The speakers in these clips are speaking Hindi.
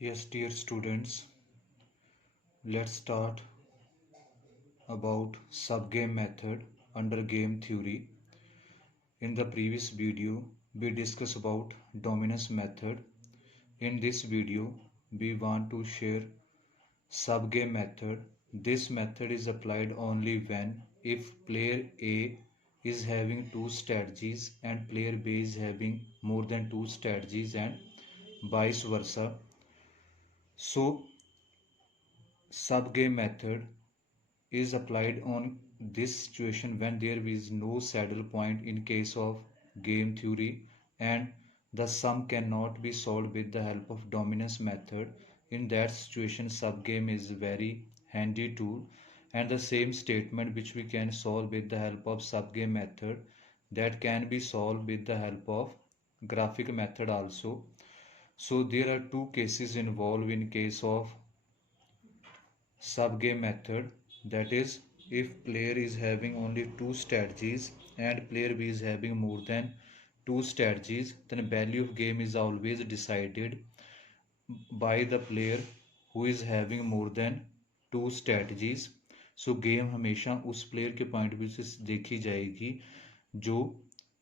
Yes, dear students, let's start about subgame method under game theory. In the previous video, we discussed about dominance method. In this video, we want to share subgame method. This method is applied only when if player A is having two strategies and player B is having more than two strategies and vice versa. So, subgame method is applied on this situation when there is no saddle point in case of game theory and the sum cannot be solved with the help of dominance method. In that situation, subgame is very handy tool, and the same statement which we can solve with the help of subgame method, that can be solved with the help of graphic method also. So there are two cases involved in case of subgame method, that is if player is having only two strategies and player B is having more than two strategies, then value of game is always decided by the player who is having more than two strategies. So game हमेशा उस प्लेयर के पॉइंट व्यू से देखी जाएगी जो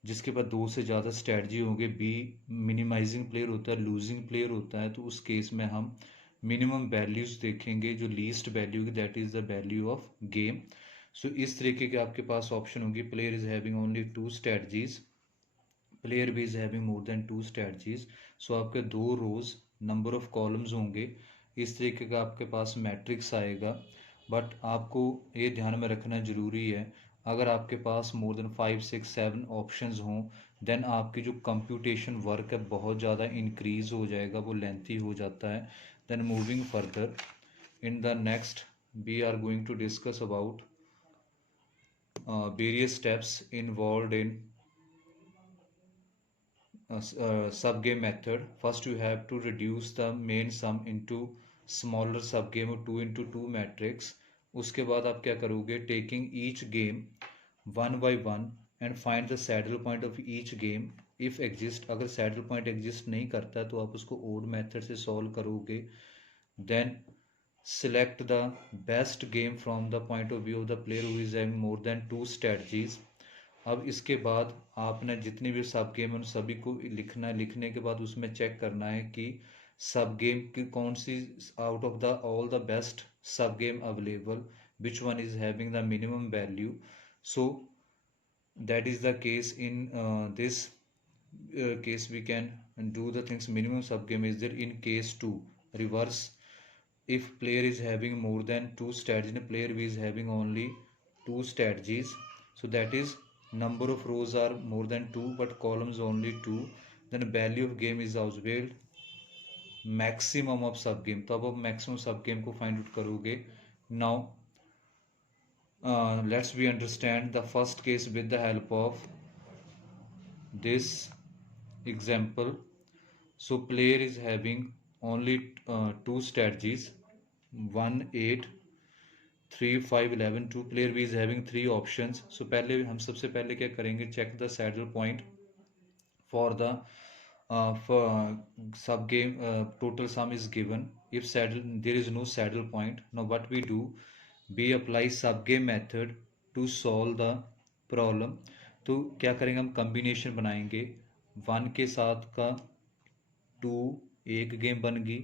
जिसके पास दो से ज़्यादा स्ट्रैटेजी होंगे। बी मिनिमाइजिंग प्लेयर होता है, लूजिंग प्लेयर होता है, तो उस केस में हम मिनिमम वैल्यूज देखेंगे जो लीस्ट वैल्यू की, that is the value of game. So इस तरीके के आपके पास ऑप्शन होंगे, player is having only two strategies, player भी is having more than two strategies. So आपके दो रोज नंबर ऑफ कॉलम्स होंगे, इस तरीके का आपके पास मैट्रिक्स आएगा। बट आपको ये ध्यान में रखना ज़रूरी है, अगर आपके पास मोर देन 5 6 7 ऑप्शंस हों देन आपकी जो कंप्यूटेशन वर्क है बहुत ज़्यादा इंक्रीज हो जाएगा, वो लेंथी हो जाता है। Then moving further, in the next we are going to discuss about various steps involved in subgame method. First, you have to reduce the main sum into smaller subgame of 2 into 2 matrix. उसके बाद आप क्या करोगे, taking each game one by one and find the saddle point of each game if exist. अगर saddle point exist नहीं करता तो आप उसको odd method से solve करोगे। Then select the best game from the point of view of the player who is having more than two strategies. अब इसके बाद आपने जितनी भी सब गेम उन सभी को लिखना है, लिखने के बाद उसमें चेक करना है कि सब गेम की कौन सी out of the all the best sub game available which one is having the minimum value. So that is the case in this case we can do the things minimum subgame is there. In case 2, reverse, if player is having more than two strategies and player B is having only two strategies, so that is number of rows are more than 2 but columns only 2, then value of game is available maximum of sub game. तो अब आप मैक्सिमम सब गेम को फाइंड आउट करोगे। Now let's we understand the first case with the help of this example. So player is having only two strategies, 1 8 3 5 11 2, player B is having three options. So पहले हम सबसे पहले क्या करेंगे, check the saddle point for the for sub game total sum is given. If saddle there is no saddle point, now what we do, we apply sub game method to solve the problem. तो क्या करेंगे, हम कॉम्बिनेशन बनाएंगे, 1 के साथ का 2 एक गेम बन गई,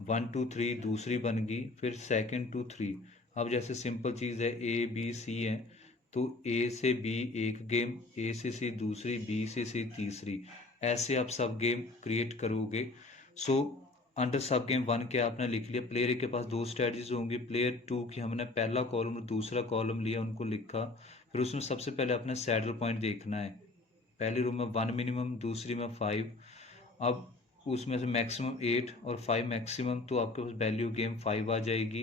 1 2 3 दूसरी बन गई, फिर सेकंड 2 3। अब जैसे सिंपल चीज़ है, ए बी सी है, तो ए से बी एक गेम, ए से सी दूसरी, बी से सी तीसरी, ऐसे आप सब गेम क्रिएट करोगे। सो अंडर सब गेम 1 के आपने लिख लिया, प्लेयर के पास दो स्ट्रेटजीज होंगी, प्लेयर 2 की हमने पहला कॉलम और दूसरा कॉलम लिया, उनको लिखा। फिर उसमें सबसे पहले अपने सैडल पॉइंट देखना है, पहली रो में 1 मिनिमम, दूसरी में 5, अब उसमें से मैक्सिमम 8 और 5 मैक्सिमम, तो आपके पास वैल्यू गेम 5 आ जाएगी।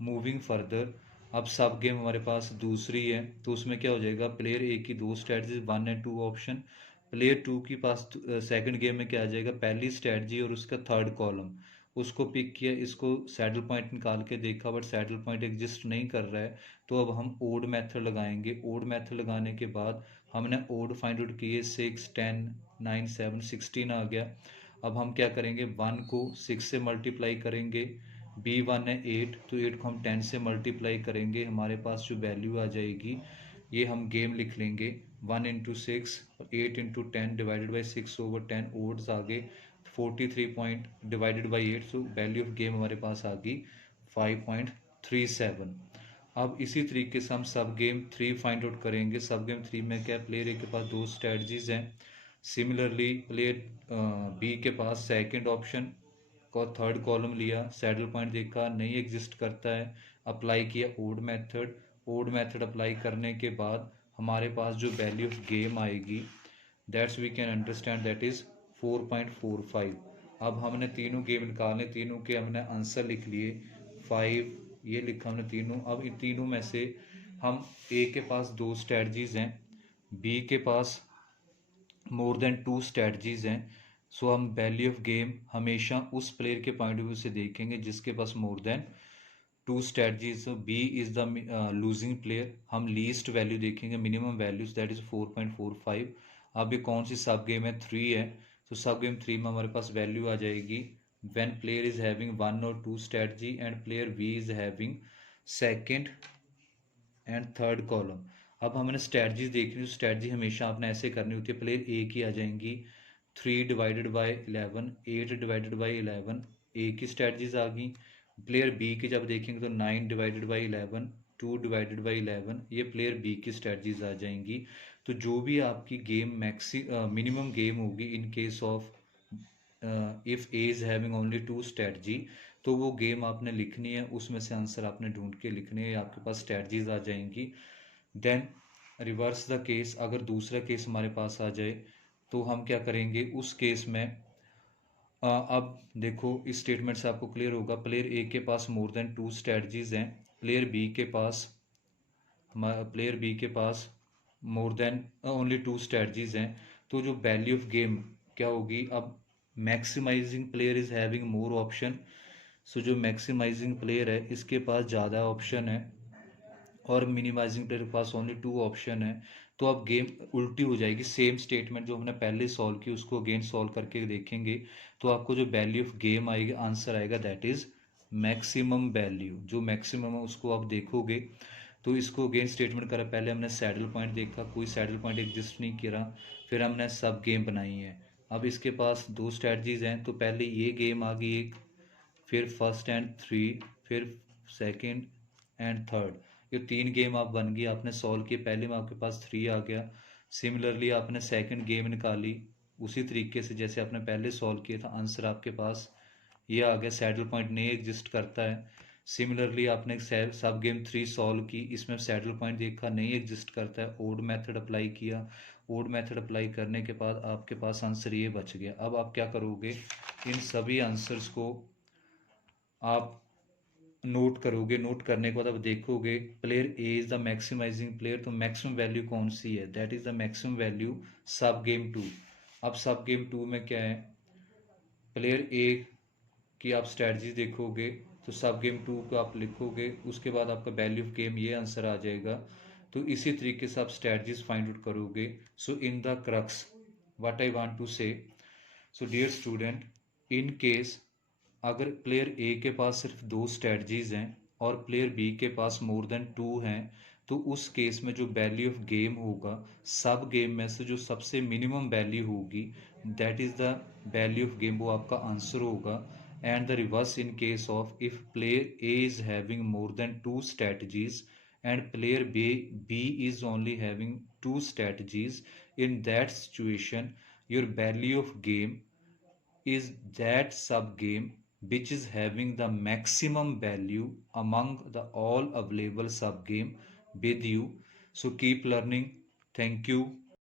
मूविंग फर्दर, अब सब गेम हमारे पास दूसरी है, तो उसमें क्या हो जाएगा, प्लेयर ए की दो स्ट्रेटजी 1 एंड 2 ऑप्शन, प्लेयर 2 की पास सेकंड गेम में क्या आ जाएगा, पहली स्ट्रेटजी और उसका थर्ड कॉलम, उसको पिक किया, इसको सैडल पॉइंट निकाल के देखा बट सैडल पॉइंट एग्जिस्ट नहीं कर रहा है, तो अब हम ओड मेथड लगाएंगे। ओड मेथड लगाने के बाद हमने ओड फाइंड आउट किए, 6 10 9 7 16 आ गया। अब हम क्या करेंगे, 1 को 6 से मल्टीप्लाई करेंगे, B1 है 8, तो 8 को हम 10 से मल्टीप्लाई करेंगे, हमारे पास जो वैल्यू आ जाएगी ये हम गेम लिख लेंगे 1 इंटू 6 और 8 इंटू 10 डिवाइडेड बाई 6/10 ओड्स आ गए 43 point divided by 8, so value of game हमारे पास आ गई 5.37। अब इसी तरीके से हम सब गेम 3 फाइंड आउट करेंगे। सब गेम 3 में क्या, प्लेयर ए के पास 2 स्ट्रेटजीज हैं। सिमिलरली प्लेयर बी के पास सेकंड ऑप्शन को थर्ड कॉलम लिया, सैडल पॉइंट देखा नहीं एग्जिस्ट करता है, अप्लाई किया odd method. Odd method apply करने के बाद हमारे पास जो वैल्यू ऑफ गेम आएगी that's we can understand that is 4.45। अब हमने तीनों गेम निकालने, तीनों के हमने आंसर लिख लिए 5, ये लिखा हमने तीनों। अब इन तीनों में से हम ए के पास 2 स्ट्रेटजीज हैं, बी के पास मोर देन 2 स्ट्रेटजीज हैं, सो हम वैल्यू ऑफ गेम हमेशा उस प्लेयर के पॉइंट ऑफ व्यू से देखेंगे जिसके पास more than 2 strategies. B is the losing player, हम लीस्ट वैल्यू देखेंगे, मिनिमम वैल्यूज दैट इज़ 4.45। अब ये कौन सी सब गेम है, 3 है, तो सब गेम 3 में हमारे पास वैल्यू आ जाएगी व्हेन प्लेयर इज हैविंग 1 और 2 strategy and player B is having second and third column. अब हमने स्ट्रेटजी देखनी है, स्ट्रेटजी हमेशा आपने ऐसे करनी होती है, प्लेयर ए की आ जाएंगी 3 डिवाइडेड बाई 11, 8 डिवाइडेड बाई 11, ए की स्ट्रेटजीज आ गई। प्लेयर बी की जब देखेंगे तो 9 डिवाइडेड बाई 11, 2 डिवाइडेड बाई 11, ये प्लेयर बी की स्ट्रेटजीज आ जाएंगी। तो जो भी आपकी गेम मिनिमम गेम होगी इन case of if A is having only 2 strategy, तो वो गेम आपने लिखनी है, उसमें से आंसर आपने ढूंढ के लिखने हैं, आपके पास स्ट्रेटजीज आ जाएंगी। देन रिवर्स द केस, अगर दूसरा केस हमारे पास आ जाए तो हम क्या करेंगे उस केस में। अब देखो इस स्टेटमेंट से आपको क्लियर होगा, प्लेयर ए के पास मोर देन 2 स्ट्रेटजीज हैं, प्लेयर बी के पास मोर देन ओनली 2 स्ट्रेटजीज हैं, तो जो वैल्यू ऑफ गेम क्या होगी, अब maximising player is having more option, so जो मैक्सिमाइजिंग प्लेयर है इसके पास ज़्यादा ऑप्शन है और मिनिमाइजिंग प्लेयर के पास ओनली 2 ऑप्शन है। तो अब गेम उल्टी हो जाएगी, सेम स्टेटमेंट जो हमने पहले सॉल्व की उसको अगेन सॉल्व करके देखेंगे, तो आपको जो वैल्यू ऑफ गेम आएगी आंसर आएगा दैट इज़ मैक्सिमम वैल्यू। जो मैक्सिमम है उसको आप देखोगे, तो इसको अगेन स्टेटमेंट करा, पहले हमने सैडल पॉइंट देखा, कोई सैडल पॉइंट एग्जिस्ट नहीं करा, फिर हमने सब गेम बनाई है। अब इसके पास 2 स्ट्रेटजीज हैं, तो पहले ये गेम आ गई एक, फिर फर्स्ट एंड 3, फिर सेकंड एंड थर्ड, ये 3 गेम आप बन गई, आपने सॉल्व किए, पहले में आपके पास 3 आ गया। सिमिलरली आपने सेकंड गेम निकाली, उसी तरीके से जैसे आपने पहले सॉल्व किया था, आंसर आपके पास ये आ गया, सैडल पॉइंट नहीं एग्जिस्ट करता है। सिमिलरली आपने सब गेम 3 सॉल्व की, इसमें सैडल पॉइंट देखा नहीं एग्जिस्ट करता है, ओड मेथड अप्लाई किया, ओड मेथड अप्लाई करने के बाद आपके पास आंसर ये बच गया। अब आप क्या करोगे, इन सभी आंसर्स को आप नोट करोगे, नोट करने के बाद आप देखोगे player A is the maximising player, तो मैक्सिमम वैल्यू कौन सी है, that is the maximum value sub game 2। अब सब गेम 2 में क्या है, प्लेयर ए की आप स्ट्रेटजी देखोगे, तो सब गेम 2 को आप लिखोगे, उसके बाद आपका वैल्यू ऑफ गेम ये आंसर आ जाएगा। तो इसी तरीके से आप स्ट्रेटजीज फाइंड आउट करोगे। So in the crux what I want to say, so dear student, in case अगर प्लेयर ए के पास सिर्फ 2 स्ट्रेटजीज हैं और प्लेयर बी के पास मोर देन 2 हैं, तो उस केस में जो वैल्यू ऑफ गेम होगा सब गेम में से जो सबसे मिनिमम वैल्यू होगी that is the value of game, वो आपका आंसर होगा। And the reverse in case of if player A is having more than 2 strategies and player B is only having 2 strategies, in that situation your value of game is that sub game which is having the maximum value among the all available sub game with you. So keep learning. Thank you.